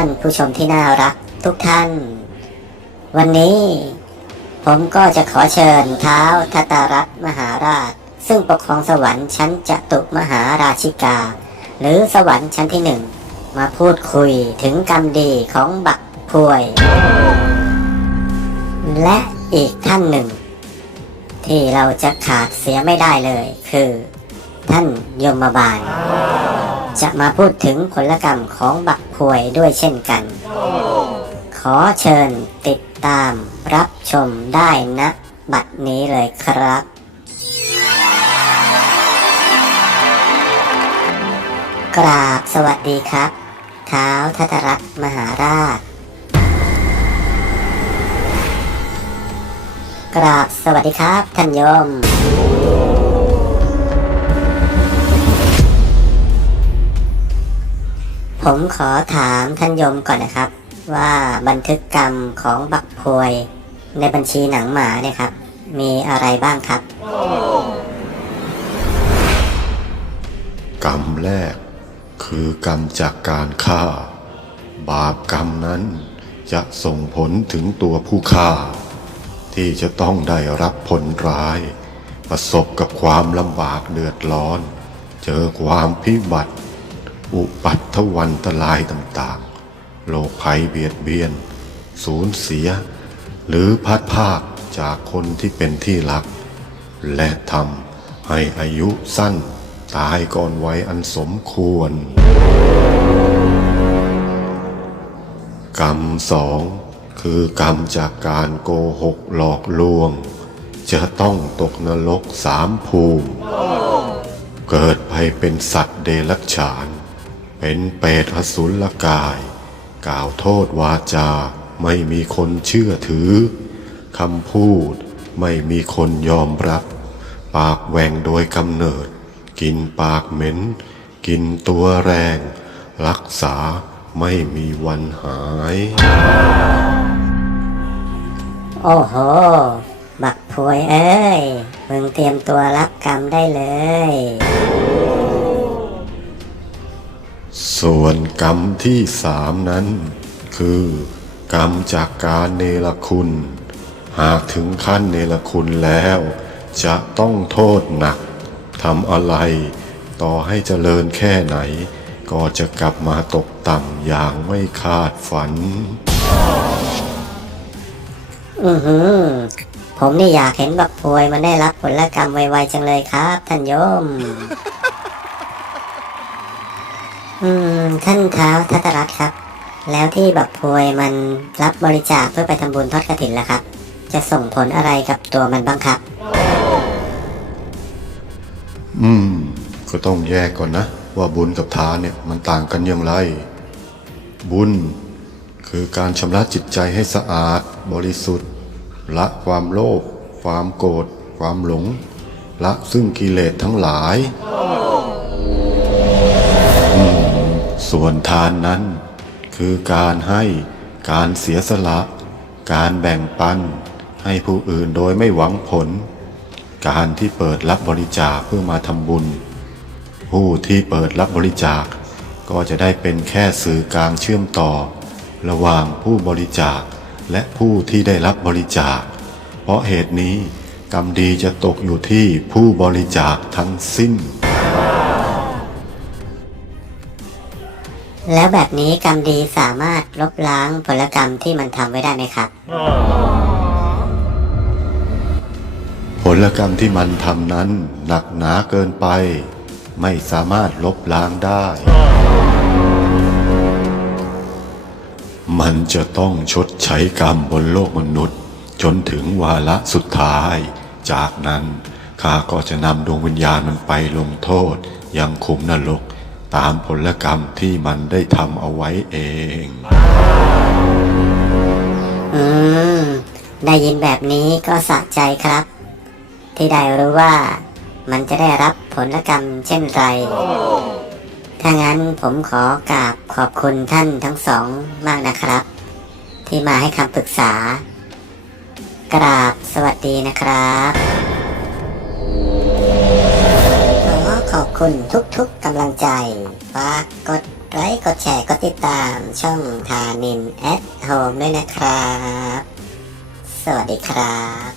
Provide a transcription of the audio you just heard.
านผู้ชมที่น่ารักทุกท่าน วันนี้ ผมก็จะขอเชิญเท้าวทัตรัตมหาราช ซึ่งปกครองสวรรค์ชั้นจตุมหาราชิกา หรือสวรรค์ชั้นที่หนึ่ง มาพูดคุยถึงกรรมดีของบักพวย และอีกท่านหนึ่ง ที่เราจะขาดเสียไม่ได้เลย คือ ท่านยมบาล จะมาพูดถึงผลกรรมของบักพวยด้วยเช่นกัน ขอเชิญติดตามรับชมได้นะบัดนี้เลยครับ กราบสวัสดีครับ เท้าวทัตรัตน์มหาราช กราบสวัสดีครับท่านโยม ผมขอถามท่านโยมก่อนนะครับ ว่าบันทึกกรรมของบักพวยในบัญชีหนังหมาเนี่ยครับ มีอะไรบ้างครับ กรรมแรก คือกรรมจากการฆ่า บาปกรรมนั้นจะส่งผลถึงตัวผู้ฆ่า ที่จะต้องได้รับผลร้าย ประสบกับความลำบากเดือดร้อน เจอความพิบัติ อุปัตถวันตรายต่างๆ โรคภัยเบียดเบียน สูญเสีย หรือพัดภาคจากคนที่เป็นที่รัก และทำให้อายุสั้น ตายก่อนวัยอันสมควร กรรมสองคือกรรมจากการโกหกหลอกลวง จะต้องตกนรกสามภูมิ เกิดไปเป็นสัตว์เดรัจฉาน เป็นเปรตอสุรกาย กล่าวโทษวาจาไม่มีคนเชื่อถือคำพูดไม่มีคนยอมรับ ปากแหว่งโดยกำเนิด กินปากเหม็น กินตัวแรง รักษาไม่มีวันหายโอ้โห บักพวยเอ้ย มึงเตรียมตัวรับกรรมได้เลย ส่วนกรรมที่สามนั้น คือ กรรมจากการเนรคุณ หากถึงขั้นเนรคุณแล้ว จะต้องโทษหนักทำอะไร ต่อให้เจริญแค่ไหน ก็จะกลับมาตกต่ำอย่างไม่คาดฝัน อือหือ ผมนี่อยากเห็นบักพวยมันได้รับผลกรรมไวๆจังเลยครับท่านโยม อืมท่านเท้าวทัตรัตครับ แล้วที่บักพวยมันรับบริจาคเพื่อไปทำบุญทอดกระถินล่ะครับ จะส่งผลอะไรกับตัวมันบ้างครับ อืม ก็ต้องแยกก่อนนะ ว่าบุญกับทานเนี่ยมันต่างกันอย่างไร บุญ คือการชำระจิตใจให้สะอาด บริสุทธิ์ ละความโลภความโกรธความหลง ละซึ่งกิเลสทั้งหลาย ส่วนทานนั้น คือการให้การเสียสละ การแบ่งปัน ให้ผู้อื่นโดยไม่หวังผล การที่เปิดรับบริจาคเพื่อมาทำบุญ ผู้ที่เปิดรับบริจาค ก็จะได้เป็นแค่สื่อกลางเชื่อมต่อ ระหว่างผู้บริจาคและผู้ที่ได้รับบริจาค เพราะเหตุนี้กรรมดีจะตกอยู่ที่ผู้บริจาคทั้งสิ้น แล้วแบบนี้กรรมดีสามารถลบล้างผลกรรมที่มันทำไว้ได้ไหมครับ ผลกรรมที่มันทำนั้นหนักหนาเกินไป ไม่สามารถลบล้างได้ มันจะต้องชดใช้กรรมบนโลกมนุษย์ จนถึงวาระสุดท้าย จากนั้นข้าก็จะนำดวงวิญญาณมันไปลงโทษยังคุมนรก ตามผลกรรมที่มันได้ทำเอาไว้เอง อืม ได้ยินแบบนี้ก็สะใจครับ ที่ได้รู้ว่ามันจะได้รับผลกรรมเช่นไร ถ้างั้นผมขอกราบขอบคุณท่านทั้งสองมากนะครับ ที่มาให้คำปรึกษา กราบสวัสดีนะครับ อบคุณทุกๆกำลังใจฝากกดไลค์กดแชร์กดติดตามช่องทานินแอดโฮมด้วยนะครับ สวัสดีครับ